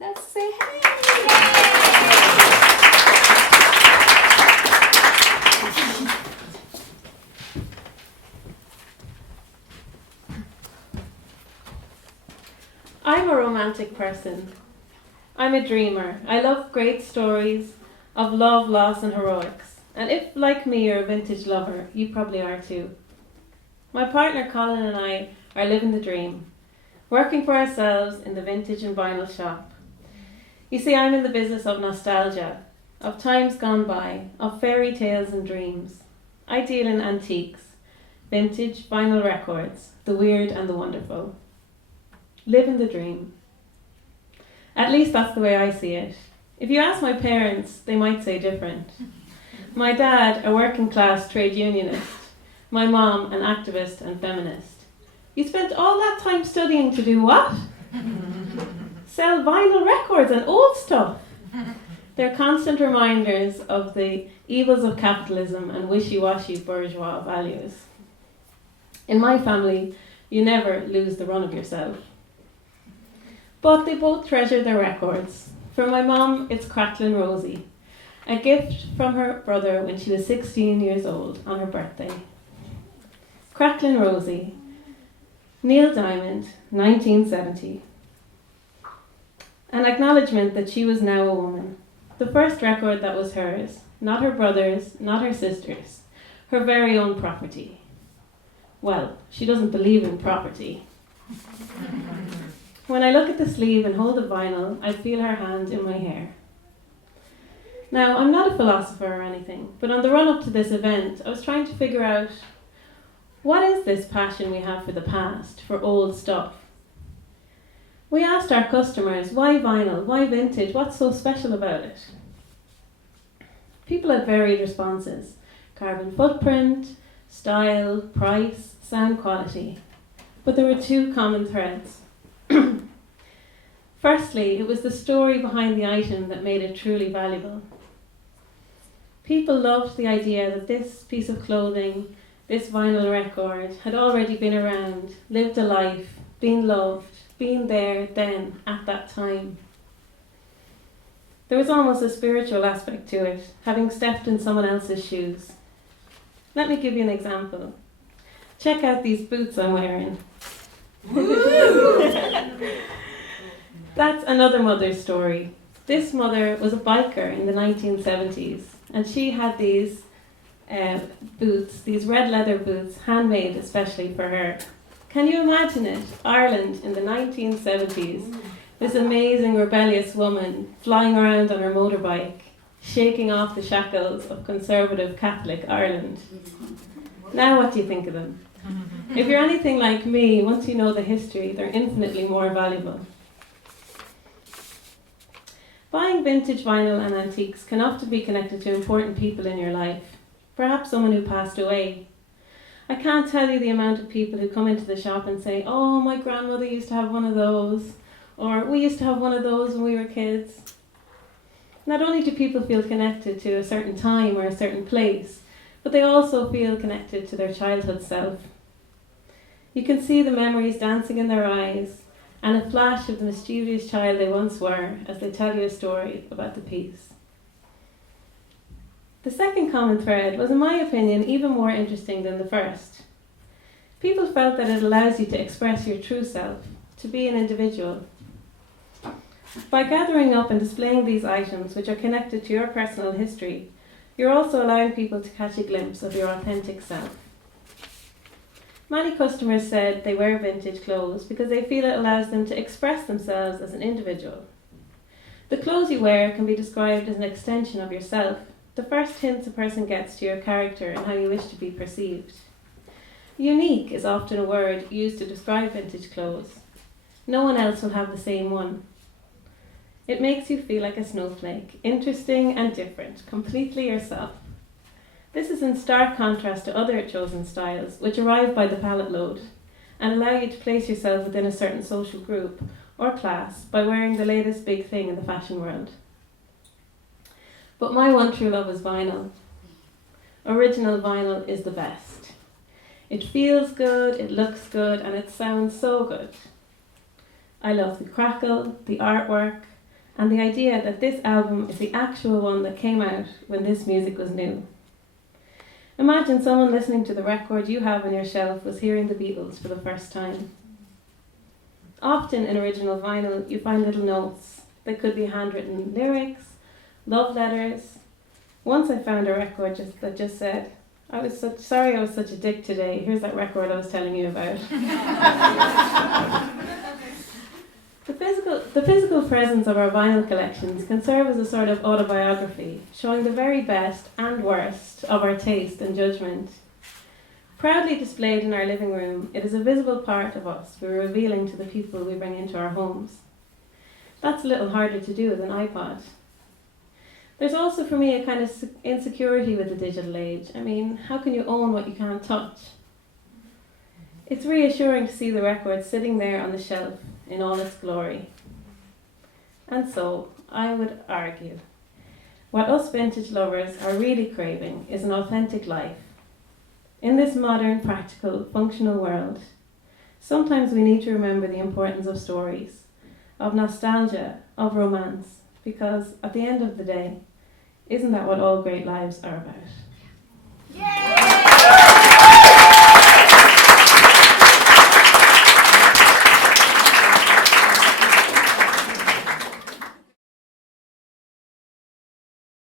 Let's say hey! I'm a romantic person. I'm a dreamer. I love great stories of love, loss and heroics. And if, like me, you're a vintage lover, you probably are too. My partner Colin and I are living the dream, working for ourselves in the vintage and vinyl shop. You see, I'm in the business of nostalgia, of times gone by, of fairy tales and dreams. I deal in antiques, vintage vinyl records, the weird and the wonderful. Living the dream. At least that's the way I see it. If you ask my parents, they might say different. My dad, a working class trade unionist. My mom, an activist and feminist. You spent all that time studying to do what? Sell vinyl records and old stuff. They're constant reminders of the evils of capitalism and wishy-washy bourgeois values. In my family, you never lose the run of yourself. But they both treasure their records. For my mom, it's Cracklin' Rosie, a gift from her brother when she was 16 years old on her birthday. Cracklin' Rosie, Neil Diamond, 1970. An acknowledgement that she was now a woman. The first record that was hers, not her brother's, not her sister's, her very own property. Well, she doesn't believe in property. When I look at the sleeve and hold the vinyl, I feel her hand in my hair. Now, I'm not a philosopher or anything, but on the run-up to this event, I was trying to figure out, what is this passion we have for the past, for old stuff? We asked our customers, why vinyl, why vintage, what's so special about it? People had varied responses: carbon footprint, style, price, sound quality. But there were two common threads. Firstly, it was the story behind the item that made it truly valuable. People loved the idea that this piece of clothing, this vinyl record, had already been around, lived a life, been loved, been there then, at that time. There was almost a spiritual aspect to it, having stepped in someone else's shoes. Let me give you an example. Check out these boots I'm wearing. That's another mother's story. This mother was a biker in the 1970s, and she had these boots, these red leather boots, handmade especially for her. Can you imagine it? Ireland in the 1970s, this amazing rebellious woman flying around on her motorbike, shaking off the shackles of conservative Catholic Ireland. Now what do you think of them? If you're anything like me, once you know the history, they're infinitely more valuable. Buying vintage vinyl and antiques can often be connected to important people in your life, perhaps someone who passed away. I can't tell you the amount of people who come into the shop and say, oh, my grandmother used to have one of those, or we used to have one of those when we were kids. Not only do people feel connected to a certain time or a certain place, but they also feel connected to their childhood self. You can see the memories dancing in their eyes, and a flash of the mischievous child they once were as they tell you a story about the piece. The second common thread was, in my opinion, even more interesting than the first. People felt that it allows you to express your true self, to be an individual. By gathering up and displaying these items, which are connected to your personal history, you're also allowing people to catch a glimpse of your authentic self. Many customers said they wear vintage clothes because they feel it allows them to express themselves as an individual. The clothes you wear can be described as an extension of yourself, the first hint a person gets to your character and how you wish to be perceived. Unique is often a word used to describe vintage clothes. No one else will have the same one. It makes you feel like a snowflake, interesting and different, completely yourself. This is in stark contrast to other chosen styles, which arrive by the pallet load and allow you to place yourself within a certain social group or class by wearing the latest big thing in the fashion world. But my one true love is vinyl. Original vinyl is the best. It feels good, it looks good, and it sounds so good. I love the crackle, the artwork, and the idea that this album is the actual one that came out when this music was new. Imagine someone listening to the record you have on your shelf was hearing the Beatles for the first time. Often in original vinyl, you find little notes. They could be handwritten lyrics, love letters. Once I found a record that just said, sorry I was such a dick today. Here's that record I was telling you about. The physical presence of our vinyl collections can serve as a sort of autobiography, showing the very best and worst of our taste and judgment. Proudly displayed in our living room, it is a visible part of us we're revealing to the people we bring into our homes. That's a little harder to do with an iPod. There's also for me a kind of insecurity with the digital age. I mean, how can you own what you can't touch? It's reassuring to see the record sitting there on the shelf in all its glory. And so, I would argue, what us vintage lovers are really craving is an authentic life. In this modern, practical, functional world, sometimes we need to remember the importance of stories, of nostalgia, of romance, because at the end of the day, isn't that what all great lives are about? Yay!